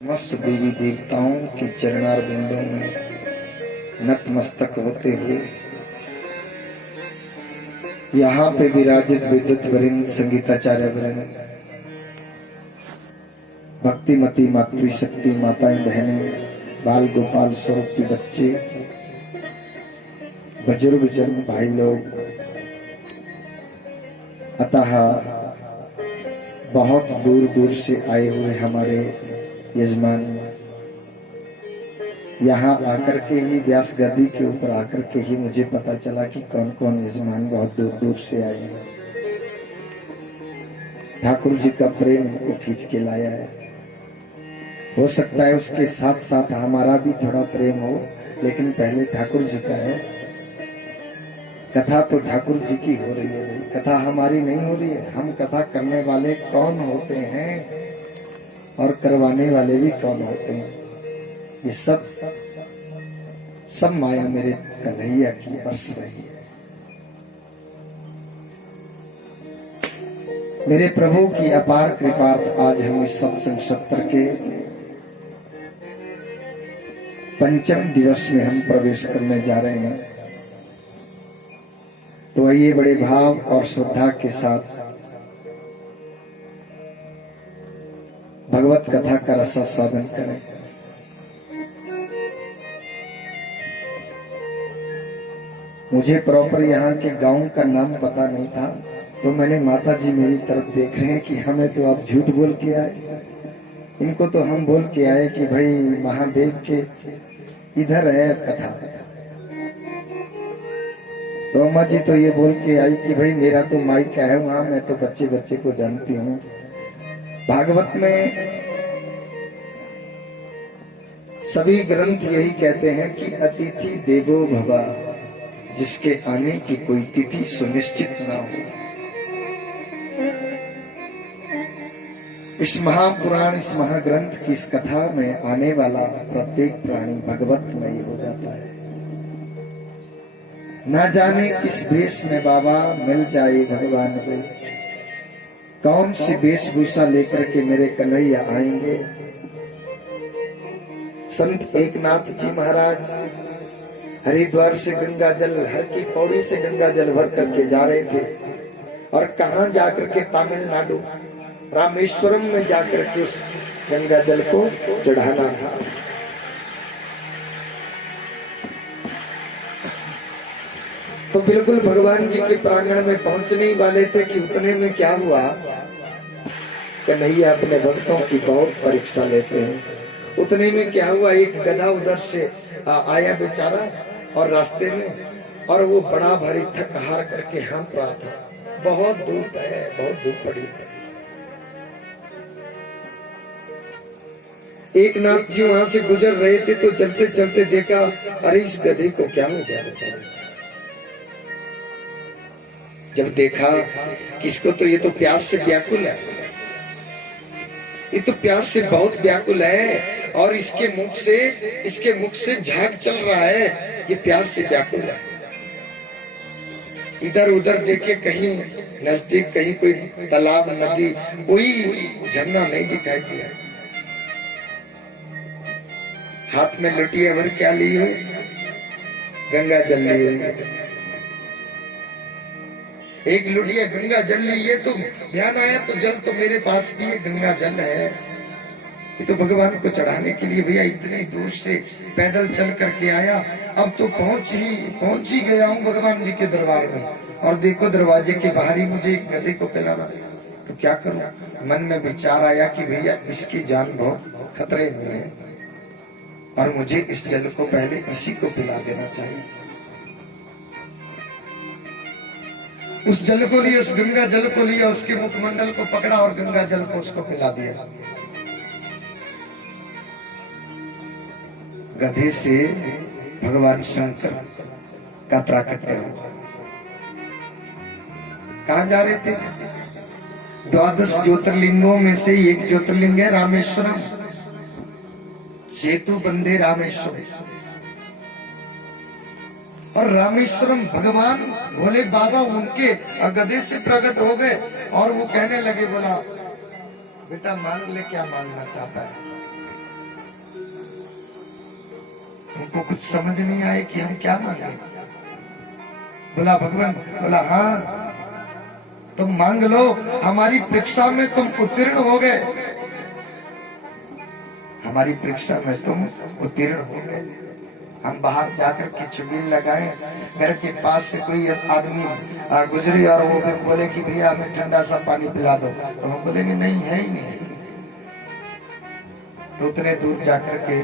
समस्त देवी देवताओं के चरणार बिंदों में नतमस्तक होते हुए यहाँ पे विराजित विद्युत वरिंद संगीताचार्य वरिंद, भक्तिमती मातृशक्ति माताएं बहनें, बाल गोपाल स्वरूप के बच्चे, बुजुर्ग जन भाई लोग, अतः बहुत दूर दूर से आए हुए हमारे यजमान यहाँ आकर के ही व्यास गद्दी के ऊपर आकर के ही मुझे पता चला कि कौन कौन यजमान बहुत दूर दूर से आए हैं। ठाकुर जी का प्रेम हमको खींच के लाया है। हो सकता है उसके साथ साथ हमारा भी थोड़ा प्रेम हो, लेकिन पहले ठाकुर जी का है। कथा तो ठाकुर जी की हो रही है, कथा हमारी नहीं हो रही है। हम कथा करने वाले कौन होते हैं और करवाने वाले भी कौन होते हैं, ये सब माया मेरे कन्हैया की बरस रही है। मेरे प्रभु की अपार कृपार्थ आज हम इस सत्संग सत्र के पंचम दिवस में हम प्रवेश करने जा रहे हैं। तो आइए बड़े भाव और श्रद्धा के साथ भगवत कथा का रसास्वादन करें। मुझे प्रॉपर यहाँ के गांव का नाम पता नहीं था, तो मैंने माता जी मेरी तरफ देख रहे हैं कि हमें तो आप झूठ बोल के आए, इनको तो हम बोल के आए कि भाई महादेव के इधर है कथा। तो अम्मा जी तो ये बोल के आई कि भाई मेरा तो माइक है वहां, मैं तो बच्चे बच्चे को जानती हूँ। भागवत में सभी ग्रंथ यही कहते हैं कि अतिथि देवो भव, जिसके आने की कोई तिथि सुनिश्चित ना हो। इस महापुराण, इस महाग्रंथ की इस कथा में आने वाला प्रत्येक प्राणी भगवतमय हो जाता है। ना जाने किस वेश में बाबा मिल जाए भगवान को, कौन सी वेशभूषा लेकर के मेरे कन्हैया आएंगे। संत एकनाथ जी महाराज हरिद्वार से गंगा जल, हर की पौड़ी से गंगा जल भर करके जा रहे थे, और कहां जाकर के तमिलनाडु रामेश्वरम में जाकर के उस गंगा जल को चढ़ाना था। तो बिल्कुल भगवान जी के प्रांगण में पहुंचने ही वाले थे कि उतने में क्या हुआ, कन्हैया अपने भक्तों की बहुत परीक्षा लेते हैं। उतने में क्या हुआ, एक गधा उधर से आया बेचारा और रास्ते में, और वो बड़ा भारी थक हार करके हाँफ रहा था। बहुत धूप है, बहुत धूप पड़ी है। एक नाथ जी वहां से गुजर रहे थे, तो चलते चलते देखा, अरे इस गधे को क्या हो गया बेचारे। जब देखा किसको, तो ये तो प्यास से व्याकुल है, ये तो प्यास से बहुत व्याकुल है, और इसके मुख से झाग चल रहा है, ये प्यास से व्याकुल है। इधर उधर देखे, कहीं नजदीक कहीं कोई तालाब नदी कोई झरना नहीं दिखाई दिया। हाथ में लुटिया भर क्या ली हुई, गंगा जल ली हुई। एक लुटिया गंगा जल ली, ये तो ध्यान आया तो जल तो मेरे पास भी है, गंगा जल है, ये तो भगवान को चढ़ाने के लिए भैया इतने दूर से पैदल चल करके आया। अब तो पहुंच ही गया हूँ भगवान जी के दरबार में, और देखो दरवाजे के बाहर ही मुझे एक गधे को पिलाना, तो क्या करूं। मन में विचार आया कि भैया इसकी जान बहुत खतरे में है, और मुझे इस जल को पहले इसी को पिला देना चाहिए। उस जल को लिया, उस गंगा जल को लिया, उसके मुखमंडल को पकड़ा और गंगा जल को उसको पिला दिया। गधे से भगवान शंकर का प्राकट्य हुआ। कहां जा रहे थे, 12 ज्योतिर्लिंगों में से एक ज्योतिर्लिंग है रामेश्वरम। सेतु बंधे रामेश्वरम, और रामेश्वरम भगवान भोले बाबा उनके गधे से प्रकट हो गए, और वो कहने लगे, बोला बेटा मांग ले, क्या मांगना चाहता है। उसको कुछ समझ नहीं आए कि हम क्या मांगे। बोला भगवान, बोला हाँ तुम मांग लो, हमारी परीक्षा में तुम उत्तीर्ण हो गए, हमारी परीक्षा में तुम उत्तीर्ण हो गए। हम बाहर जाकर के चुगली लगाए, घर के पास से कोई आदमी गुजरी और वो बोले कि भैया हमें ठंडा सा पानी पिला दो, तो हम बोलेंगे नहीं है ही नहीं। तो उतने दूर जाकर के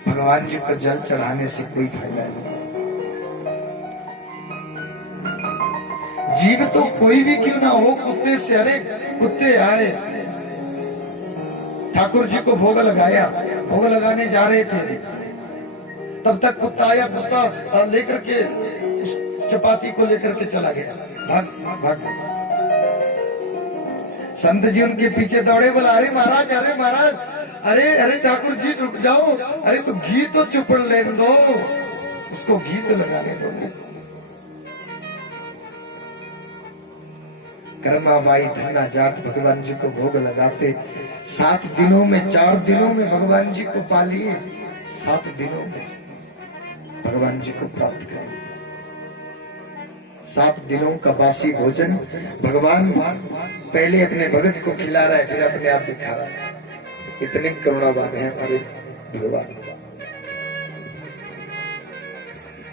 भगवान जी को जल चढ़ाने से कोई फायदा नहीं। जीव तो कोई भी क्यों ना हो, कुत्ते से, अरे कुत्ते आए ठाकुर जी को भोग लगाया, भोग लगाने जा रहे थे, तब तक कुत्ता आया, कुत्ता लेकर के उस चपाती को लेकर के चला गया, भाग भाग। संत जी उनके पीछे दौड़े, बोला अरे महाराज, अरे महाराज, अरे अरे ठाकुर जी रुक जाओ, अरे तो घी तो चुपड़ लेने दो, उसको घी तो लगाने दो। कर्माबाई धन्ना जाट भगवान जी को भोग लगाते, 7 दिनों में, 4 दिनों में भगवान जी को पा लिए, 7 दिनों में भगवान जी को प्राप्त करें। 7 दिनों का बासी भोजन भगवान पहले अपने भगत को खिला रहा है, फिर अपने आप भी खा रहा है। इतने करुणावान है हमारे भगवान।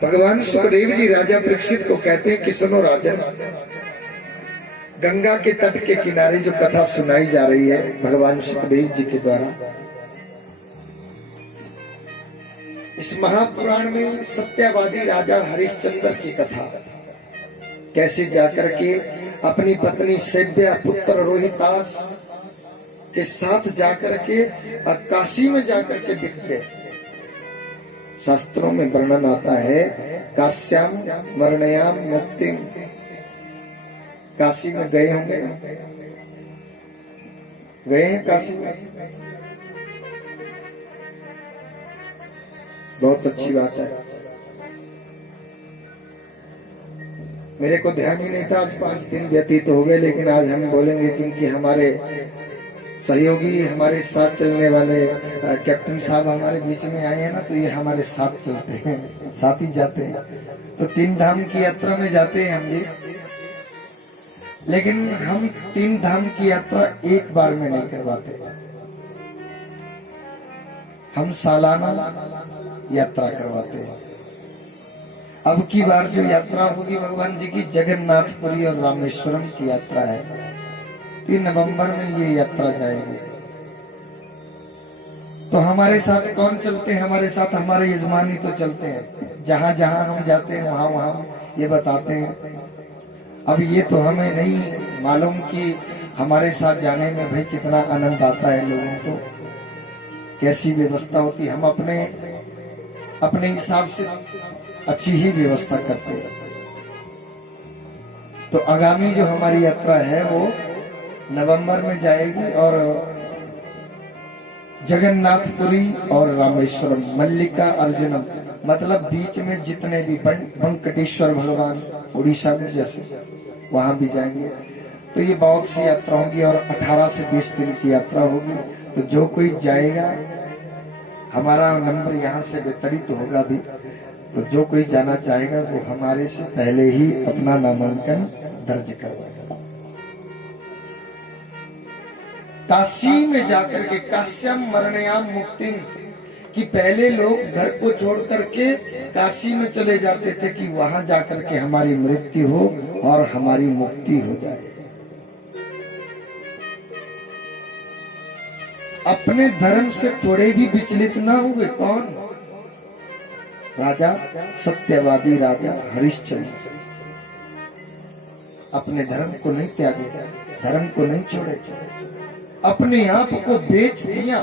भगवान सुखदेव जी राजा परीक्षित को कहते हैं कि सुनो राजन, गंगा के तट के किनारे जो कथा सुनाई जा रही है भगवान सुखदेव जी के द्वारा, इस महापुराण में सत्यवादी राजा हरिश्चंद्र की कथा, कैसे जाकर के अपनी पत्नी सैव्या, पुत्र रोहितास के साथ जाकर के काशी में जाकर के बिक गए। शास्त्रों में वर्णन आता है, काश्याम वर्णयाम मुक्तिम, काशी में गए होंगे, गए हैं काशी में, बहुत अच्छी बात है। मेरे को ध्यान ही नहीं था, आज 5 दिन व्यतीत हो गए, लेकिन आज हम बोलेंगे क्योंकि हमारे सहयोगी, हमारे साथ चलने वाले कैप्टन साहब हमारे बीच में आए हैं ना, तो ये हमारे साथ चलते हैं, साथ ही जाते हैं। तो 3 धाम की यात्रा में जाते हैं हम भी, लेकिन हम 3 धाम की यात्रा एक बार में नहीं करवाते, हम सालाना यात्रा करवाते हैं। अब की बार जो यात्रा होगी भगवान जी की, जगन्नाथपुरी और रामेश्वरम की यात्रा है, 3 नवंबर में ये यात्रा जाएगी। तो हमारे साथ कौन चलते हैं? हमारे साथ हमारे यजमान ही तो चलते हैं, जहां जहां हम जाते हैं वहां वहां ये बताते हैं। अब ये तो हमें नहीं मालूम कि हमारे साथ जाने में भाई कितना आनंद आता है, लोगों को कैसी व्यवस्था होती, हम अपने हिसाब से अच्छी ही व्यवस्था करते हैं। तो आगामी जो हमारी यात्रा है वो नवंबर में जाएगी, और जगन्नाथपुरी और रामेश्वरम, मल्लिका अर्जुनम, मतलब बीच में जितने भी वेंकटेश्वर भगवान उड़ीसा में जैसे, वहां भी जाएंगे। तो ये बहुत सी यात्रा होगी, और 18 से 20 दिन की यात्रा होगी। तो जो कोई जाएगा, हमारा नंबर यहाँ से वितरित होगा भी, तो जो कोई जाना चाहेगा वो हमारे से पहले ही अपना नामांकन दर्ज करवाएगा। काशी में जाकर के, काश्यम मरणयाम मुक्तिम, कि पहले लोग घर को छोड़ करके काशी में चले जाते थे कि वहां जाकर के हमारी मृत्यु हो और हमारी मुक्ति हो जाए। अपने धर्म से थोड़े भी विचलित न हुए। कौन? राजा, सत्यवादी राजा हरिश्चंद्र। अपने धर्म को नहीं त्यागे, धर्म को नहीं छोड़े, अपने आप को बेच दिया,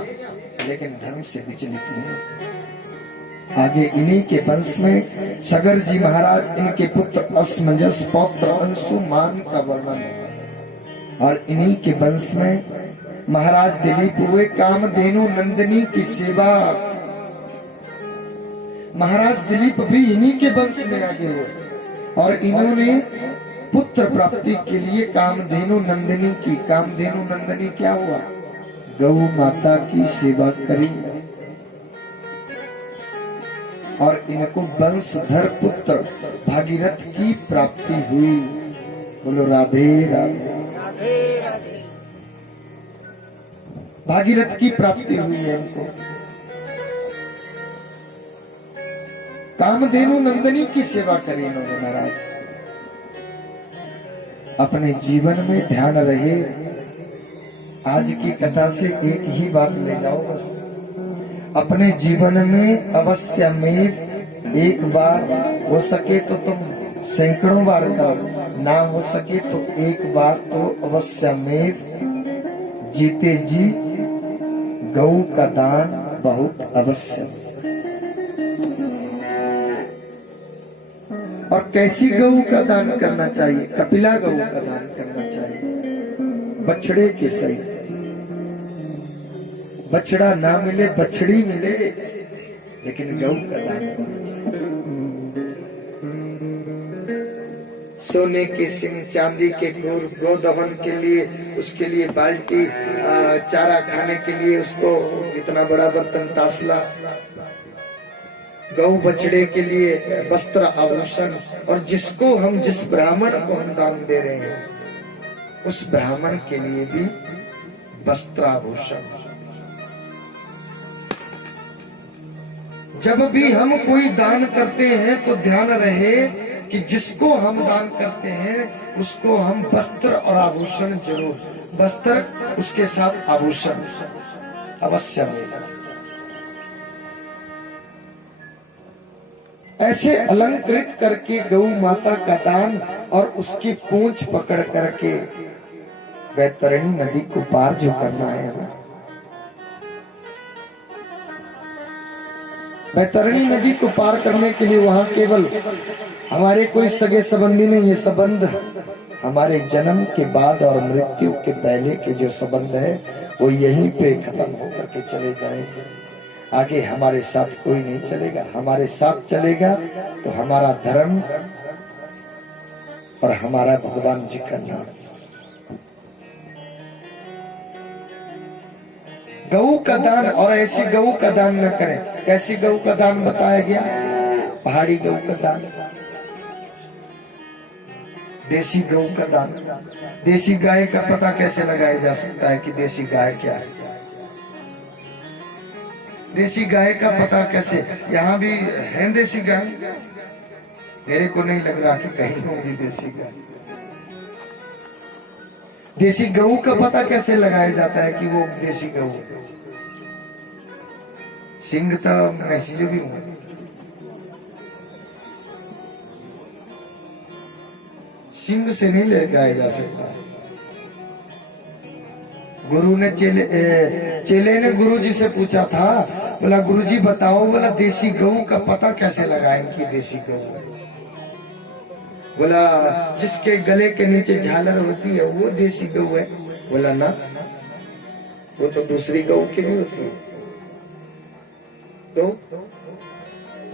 लेकिन धर्म से विचलित नहीं। आगे इन्हीं के वंश में सगर जी महाराज, इनके पुत्र असमंजस, पौत्र अंशुमान का वर्णन, और इन्हीं के वंश में महाराज दिलीप हुए कामधेनु नंदिनी की सेवा। महाराज दिलीप भी इन्हीं के वंश में आगे हुए, और इन्होंने पुत्र प्राप्ति के लिए कामधेनु नंदिनी की, कामधेनु नंदिनी क्या हुआ? गौ माता की सेवा करी। और इनको वंशधर पुत्र भागीरथ की प्राप्ति हुई। बोलो राधे राधे। भागीरथ की प्राप्ति हुई है इनको। कामधेनु नंदनी की सेवा करी इन्होंने महाराज। अपने जीवन में ध्यान रहे, आज की कथा से एक ही बात ले जाओ बस। अपने जीवन में अवश्य में एक बार, हो सके तो तुम सैकड़ों बार करो, ना हो सके तो एक बार तो अवश्य में जीते जी गौ का दान बहुत अवश्य। और कैसी गौ का दान करना चाहिए? कपिला गौ का दान करना चाहिए, बछड़े के सहित। बछड़ा ना मिले बछड़ी मिले, लेकिन गौ का दान करना चाहिए। सोने के सिंह, चांदी के गुर, गौ दहन के लिए, उसके लिए बाल्टी, चारा खाने के लिए उसको इतना बड़ा बर्तन, तासला। गौ बछड़े के लिए वस्त्र आभूषण। और जिसको हम, जिस ब्राह्मण को हम दान दे रहे हैं, उस ब्राह्मण के लिए भी वस्त्र आभूषण। जब भी हम कोई दान करते हैं तो ध्यान रहे कि जिसको हम दान करते हैं उसको हम वस्त्र और आभूषण जरूर, वस्त्र उसके साथ आभूषण अवश्य मिले। ऐसे अलंकृत करके गौ माता का दान और उसकी पूंछ पकड़ करके वैतरणी नदी को पार जो करना है हमें, वैतरणी नदी को पार करने के लिए वहां केवल हमारे कोई सगे संबंधी नहीं, ये संबंध हमारे जन्म के बाद और मृत्यु के पहले के जो संबंध है वो यहीं पे खत्म होकर के चले जाएंगे। आगे हमारे साथ कोई नहीं चलेगा। हमारे साथ चलेगा तो हमारा धर्म और हमारा भगवान जी का नाम। गऊ का दान, और ऐसी गऊ का दान न करें। कैसी गऊ का दान बताया गया? पहाड़ी गऊ का दान, देसी गऊ का दान। देसी गाय का पता कैसे लगाया जा सकता है कि देसी गाय क्या है? देसी गाय का पता कैसे? यहाँ भी है देसी गाय, मेरे को नहीं लग रहा कि कहीं होगी देसी गाय। देसी गऊ का पता कैसे लगाया जाता है कि वो देसी गऊ? सिंह तो मैसेज भी हूं, सिंह से नहीं लगाया जा सकता। गुरु ने चेले ने गुरु जी से पूछा था, बोला गुरु जी बताओ, बोला देसी गऊ का पता कैसे लगाएं कि देसी गऊ है? बोला जिसके गले के नीचे झालर होती है वो देसी गऊ है। बोला ना, वो तो दूसरी गऊ की नहीं होती। तो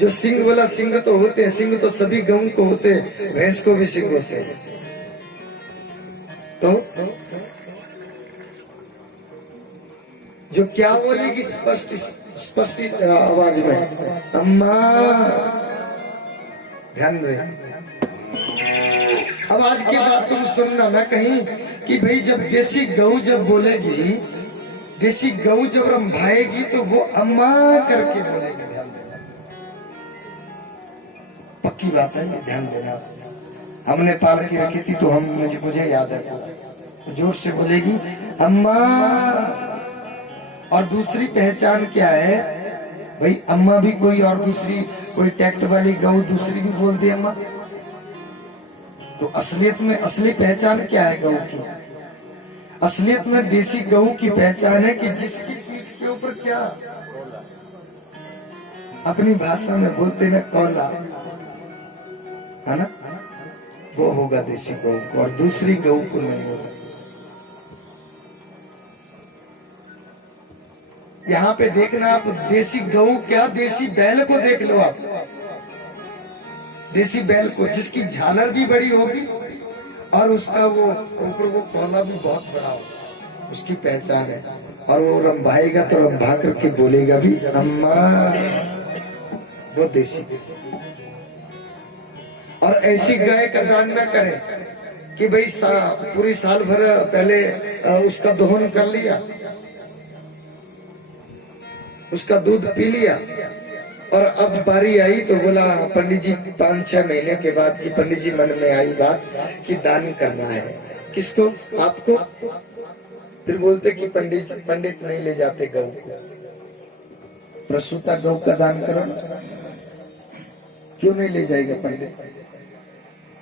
जो सिंह, बोला सिंह तो होते हैं, सिंह तो सभी गऊ को होते हैं, भैंस को भी सिंह होते हैं। तो जो क्या बोलेगी स्पष्ट स्पष्ट आवाज में, अम्मा, ध्यान रहे। अब आज के बाद तुम सुनना ना कहीं कि भाई जब देसी गऊ जब बोलेगी, देसी गऊ जब रंभाएगी तो वो अम्मा करके बोलेगी। ध्यान देना, पक्की बात है ये, ध्यान देना। हमने पाल के रखी थी तो हम, मुझे याद है, तो जोर से बोलेगी अम्मा। और दूसरी पहचान क्या है भाई? अम्मा भी कोई, और दूसरी कोई टैक्ट वाली गऊ दूसरी भी बोल दे अम्मा। तो असलियत में असली पहचान क्या है गऊ की? असलियत में देसी गऊ की पहचान है कि जिसकी पीठ के ऊपर क्या, अपनी भाषा में बोलते ना कौला, है ना, वो होगा देसी गऊ को, और दूसरी गऊ को नहीं होगा। यहाँ पे देखना आप, देसी गऊ क्या, देसी बैल को देख लो आप। देसी बैल को, जिसकी झालर भी बड़ी होगी और उसका वो ऊपर वो कोला भी बहुत बड़ा होगा, उसकी पहचान है। और वो रंभाएगा तो रंभा करके बोलेगा भी अम्मा। वो देसी। और ऐसी गाय का दान न करें कि भाई पूरी साल भर पहले उसका दोहन कर लिया, उसका दूध पी लिया, और अब बारी आई तो बोला पंडित जी 5-6 महीने के बाद कि पंडित जी मन में आई बात कि दान करना है। किसको? आपको। फिर बोलते कि पंडित नहीं ले जाते गौ को। प्रसूता गौ का दान करो। क्यों नहीं ले जाएगा पंडित?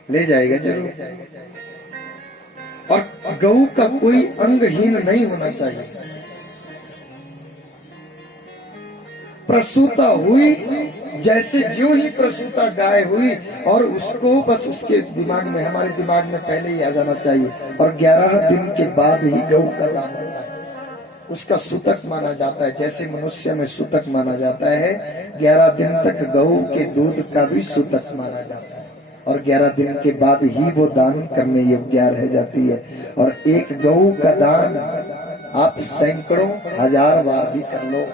ले जाएगा जरूर। और गौ का कोई अंगहीन नहीं होना चाहिए। प्रसूता हुई, जैसे जो ही प्रसूता गाय हुई और उसको बस उसके दिमाग में, हमारे दिमाग में पहले ही आ जाना चाहिए। और 11 दिन के बाद ही गौ का दान होता है। उसका सूतक माना जाता है, जैसे मनुष्य में सूतक माना जाता है, 11 दिन तक गौ के दूध का भी सूतक माना जाता है। और 11 दिन के बाद ही वो दान करने योग्य रह जाती है। और एक गौ का दान आप सैकड़ों 1000 बार भी कर लो,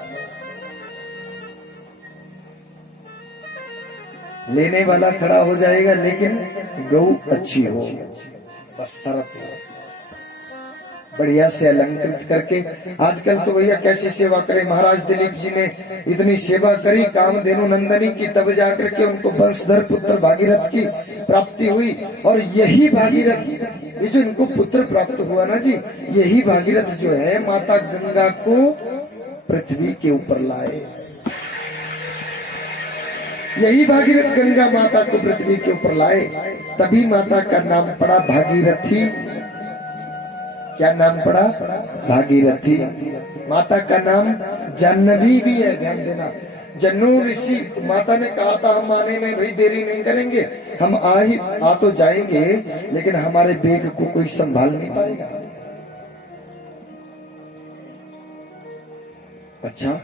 लेने वाला खड़ा हो जाएगा, लेकिन गौ अच्छी हो, बस शर्त है। बढ़िया से अलंकृत करके। आजकल तो भैया कैसे सेवा करें। महाराज दिलीप जी ने इतनी सेवा करी कामधेनु नंदनी की, तब जाकर के उनको वंशधर पुत्र भागीरथ की प्राप्ति हुई। और यही भागीरथ, ये जो इनको पुत्र प्राप्त हुआ ना जी, यही भागीरथ जो है माता गंगा को पृथ्वी के ऊपर लाए। यही भागीरथ गंगा माता को पृथ्वी के ऊपर लाए, तभी माता का नाम पड़ा भागीरथी। क्या नाम पड़ा? भागीरथी। माता का नाम जाह्नवी भी है, ध्यान देना। जन्नू ऋषि, माता ने कहा था हम आने में भाई देरी नहीं करेंगे, हम आ तो जाएंगे, लेकिन हमारे बेग को कोई संभाल नहीं पाएगा। अच्छा,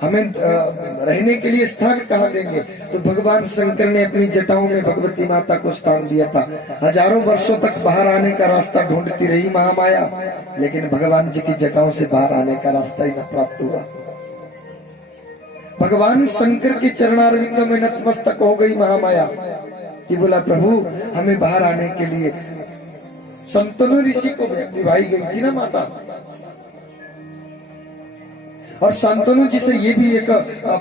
हमें रहने के लिए स्थान कहाँ देंगे? तो भगवान शंकर ने अपनी जटाओं में भगवती माता को स्थान दिया था। हजारों वर्षों तक बाहर आने का रास्ता ढूंढती रही महामाया, लेकिन भगवान जी की जटाओं से बाहर आने का रास्ता ही न प्राप्त हुआ। भगवान शंकर के चरणारविंदों में नतमस्तक हो गई महामाया कि बोला प्रभु हमें बाहर आने के लिए। संतनु ऋषि को निभाई गई थी ना माता। और शांतनु जी से ये भी एक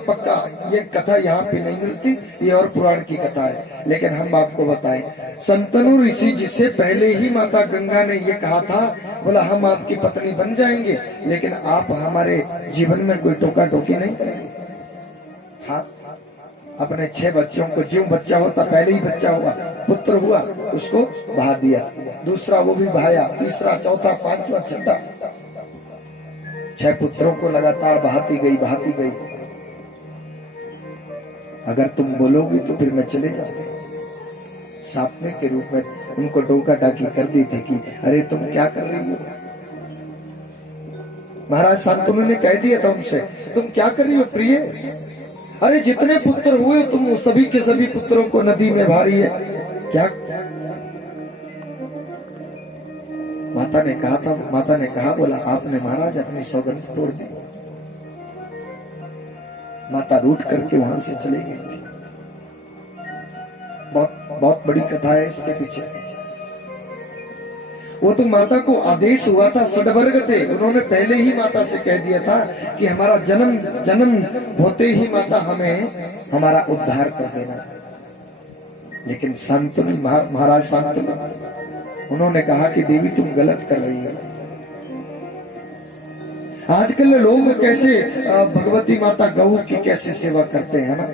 पक्का, ये कथा यहाँ पे नहीं मिलती, ये और पुराण की कथा है, लेकिन हम आपको बताएं। शांतनु ऋषि जी से पहले ही माता गंगा ने ये कहा था, बोला हम आपकी पत्नी बन जाएंगे, लेकिन आप हमारे जीवन में कोई टोका टोकी नहीं करेंगे। हाँ, अपने 6 बच्चों को, जो बच्चा होता पहले ही बच्चा हुआ, पुत्र हुआ, उसको बहा दिया, दूसरा वो भी बहाया, तीसरा, चौथा, 5वां, 6वां, 6 पुत्रों को लगातार बहाती गई, बहाती गई। अगर तुम बोलोगी तो फिर मैं चले जाऊंगा। सापने के रूप में उनको डोका डाकी कर दी थी कि अरे तुम क्या कर रही हो। महाराज शांतनु ने कह दिया था उनसे, तुम क्या कर रही हो प्रिय? अरे जितने पुत्र हुए तुम सभी के सभी पुत्रों को नदी में बहा रही है क्या? माता ने कहा था, माता ने कहा, बोला आपने महाराज अपनी सौगंध तोड़ दी। माता रूठ करके वहां से चली गई थी। बहुत बड़ी कथा है इसके पीछे। वो तो माता को आदेश हुआ था, षड्वर्ग थे, उन्होंने पहले ही माता से कह दिया था कि हमारा जन्म होते ही माता हमें हमारा उद्धार कर देना। लेकिन शांतनु, महाराज शांतनु, उन्होंने कहा कि देवी तुम गलत कर रही हो। आजकल लोग कैसे भगवती माता गौ की कैसे सेवा करते हैं ना।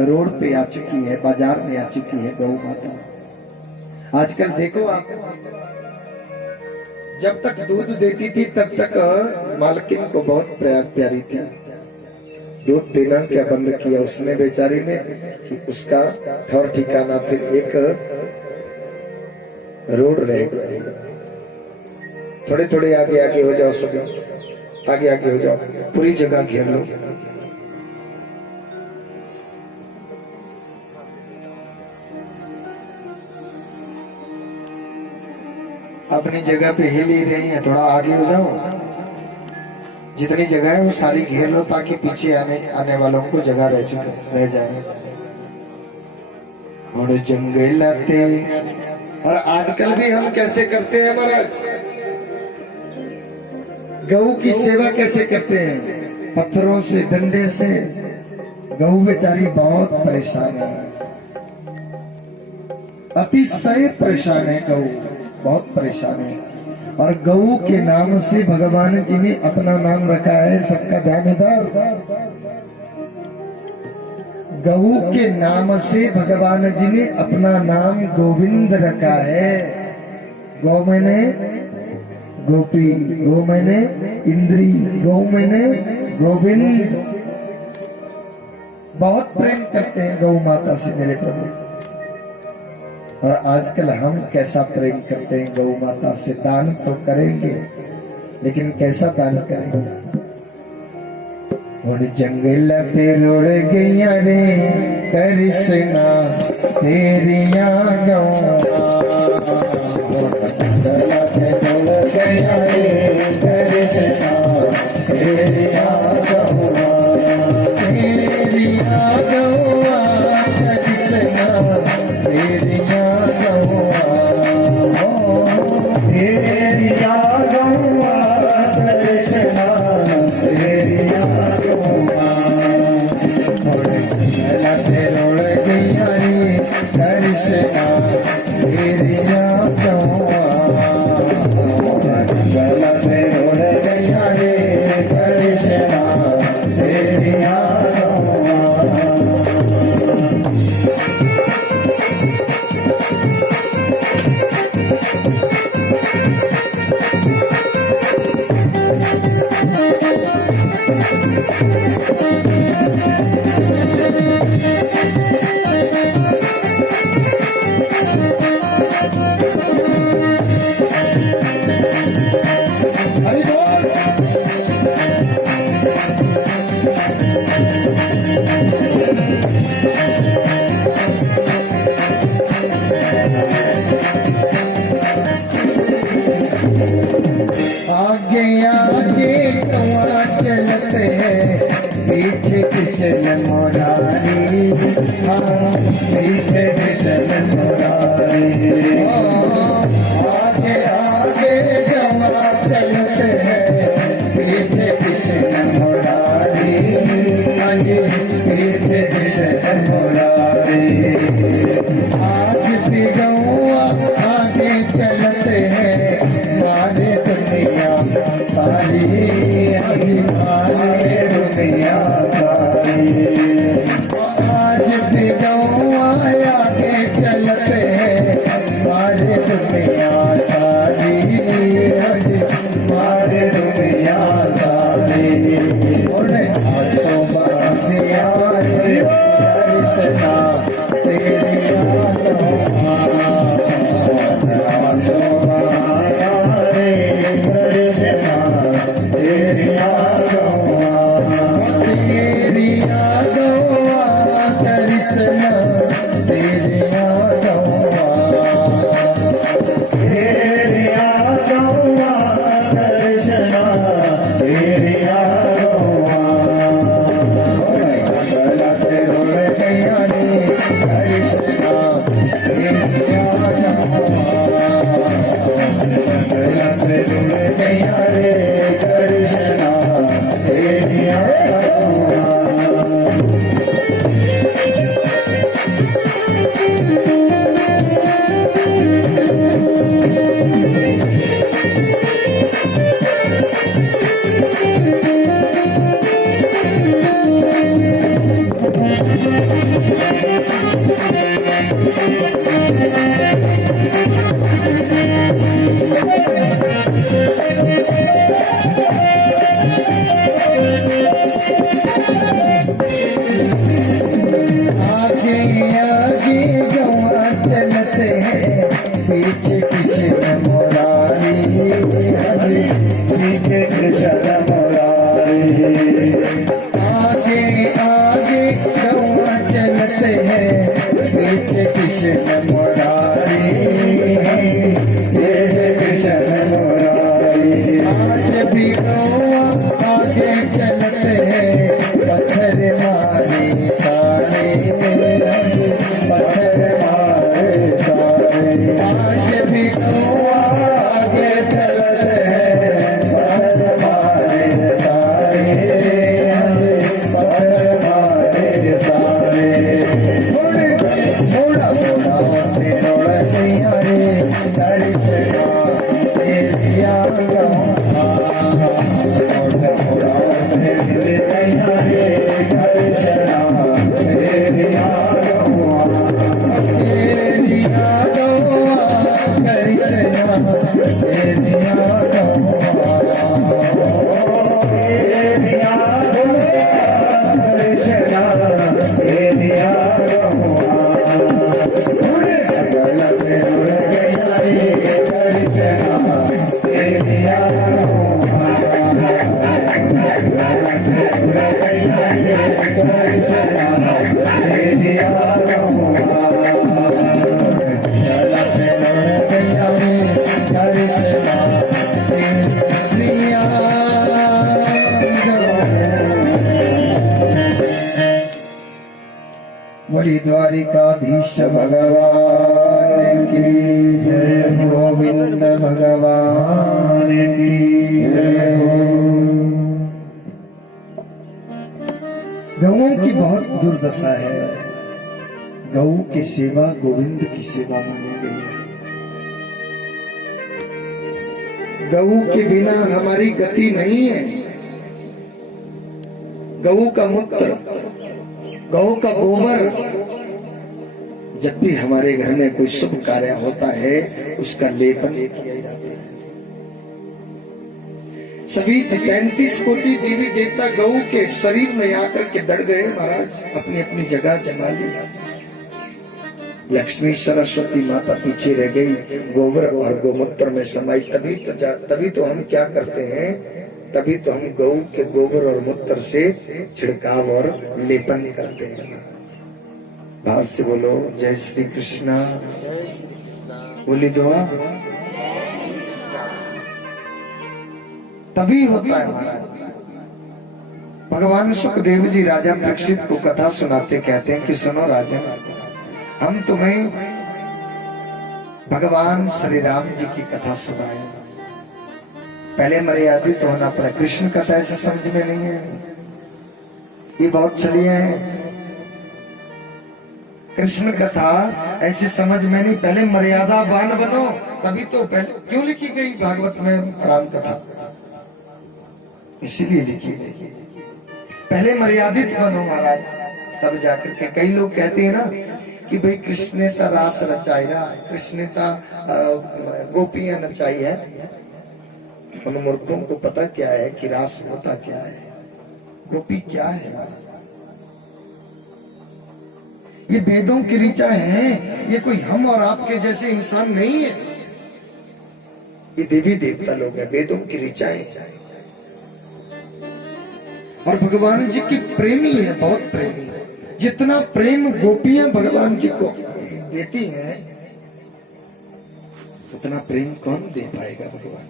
रोड पे आ चुकी है, बाजार में आ चुकी है गौ माता। आजकल देखो आप, जब तक दूध देती थी तब तक मालकिन को बहुत प्यारी थी। दूध देना क्या बंद किया उसने बेचारी ने कि उसका ठौर ठिकाना फिर एक रोड रहेगा। थोड़े थोड़े आगे आगे हो जाओ, सभी आगे आगे हो जाओ, पूरी जगह घेर लो। अपनी जगह पे हिल ही रही है, थोड़ा आगे हो जाओ। जितनी जगह है वो सारी घेर लो ताकि पीछे आने वालों को जगह रह जाए। और जंगल आते, और आजकल भी हम कैसे करते हैं महाराज, गऊ की सेवा कैसे करते हैं, पत्थरों से डंडे से। गऊ बेचारी बहुत परेशान है, अतिशय परेशान है गऊ, बहुत परेशान है। और गऊ के नाम से भगवान जी ने अपना नाम रखा है, सबका ध्यान इधर। गऊ के नाम से भगवान जी ने अपना नाम गोविंद रखा है। गौ मैंने गोपी, गौ मैंने इंद्री, गौ मैंने गोविंद। बहुत प्रेम करते हैं गौ माता से मेरे प्रभु। और आजकल हम कैसा प्रेम करते हैं गौ माता से। दान तो करेंगे लेकिन कैसा दान करेंगे। और जंगल पे रुड़ गया रे कृष्णा तेरिया गौआ, जंगल पे रुड़ गया रे कृष्णा तेरिया गौआ, तेरिया गौआ कृष्णा तेरिया गौआ, तेरिया गौआ कृष्णा तेरिया गौआ। रुड़ गया रे कृष्णा तेरिया गौआ, जंगल पे रुड़ गया रे कृष्णा तेरिया गौआ। आगे आगे कौआ चलते हैं, पीछे कृष्ण मुरारी, हाँ पीछे कृष्ण मुरारी। आगे आगे कौआ चलते हैं, पीछे कृष्ण मुरारी, आगे पीछे कृष्ण मुरारी। आज भी गौआ आगे चलते हैं, मारे दुनिया सारी, हमारे दुनिया सारी। आज भी गौआ आगे चलते हैं, मारे दुनिया सारी, हमारे दुनिया सारी। हाथों बांधिया रे कृष्णा तेरिया गौआ, हाथों बांधिया रे कृष्णा तेरिया गौआ। बोली द्वारिकाधीश भगवान की जय, गोविंद भगवान की जय हो। गौओं की बहुत दुर्दशा है, गौ की सेवा गोविंद की सेवा मानी गई है। गऊ के बिना हमारी गति नहीं है। गऊ का मूत्र, गऊ का गोबर, जब भी हमारे घर में कोई शुभ कार्य होता है उसका लेपन किया जाता है। सभी 33 कोटि देवी देवता गऊ के शरीर में आकर के दड़ गए महाराज, अपनी अपनी जगह जमा ली। लक्ष्मी सरस्वती माता पीछे रह गई, गोबर और गोमूत्र में समाई। तभी तो हम क्या करते हैं, तभी तो हम गौ के गोबर और मूत्र से छिड़काव और लेपन करते हैं। भाव से बोलो जय श्री कृष्णा, बोली दुआ। तभी होता है महाराज। भगवान सुखदेव जी राजा परीक्षित को कथा सुनाते कहते हैं कि सुनो राजन, हम तुम्हें भगवान श्री राम जी की कथा सुनाए। पहले मर्यादित होना पड़ा, कृष्ण कथा ऐसे समझ में नहीं है, ये बहुत चली है। कृष्ण कथा ऐसे समझ में नहीं, पहले मर्यादावान बनो, तभी तो पहले क्यों लिखी गई भागवत में राम कथा, इसीलिए लिखी गई। पहले मर्यादित बनो महाराज, तब जाकर के। कई लोग कहते हैं ना कि भाई कृष्ण ने तो रास रचाया, कृष्ण ने तो गोपियां नचाई है। उन मूर्खों को पता क्या है कि रास होता क्या है, गोपी क्या है। ये वेदों की ऋचा है, ये कोई हम और आपके जैसे इंसान नहीं है, ये देवी देवता लोग हैं, वेदों की ऋचाएं। और भगवान जी की प्रेमी है, बहुत प्रेमी है। जितना प्रेम गोपियां भगवान जी को देती हैं, उतना प्रेम कौन दे पाएगा भगवान।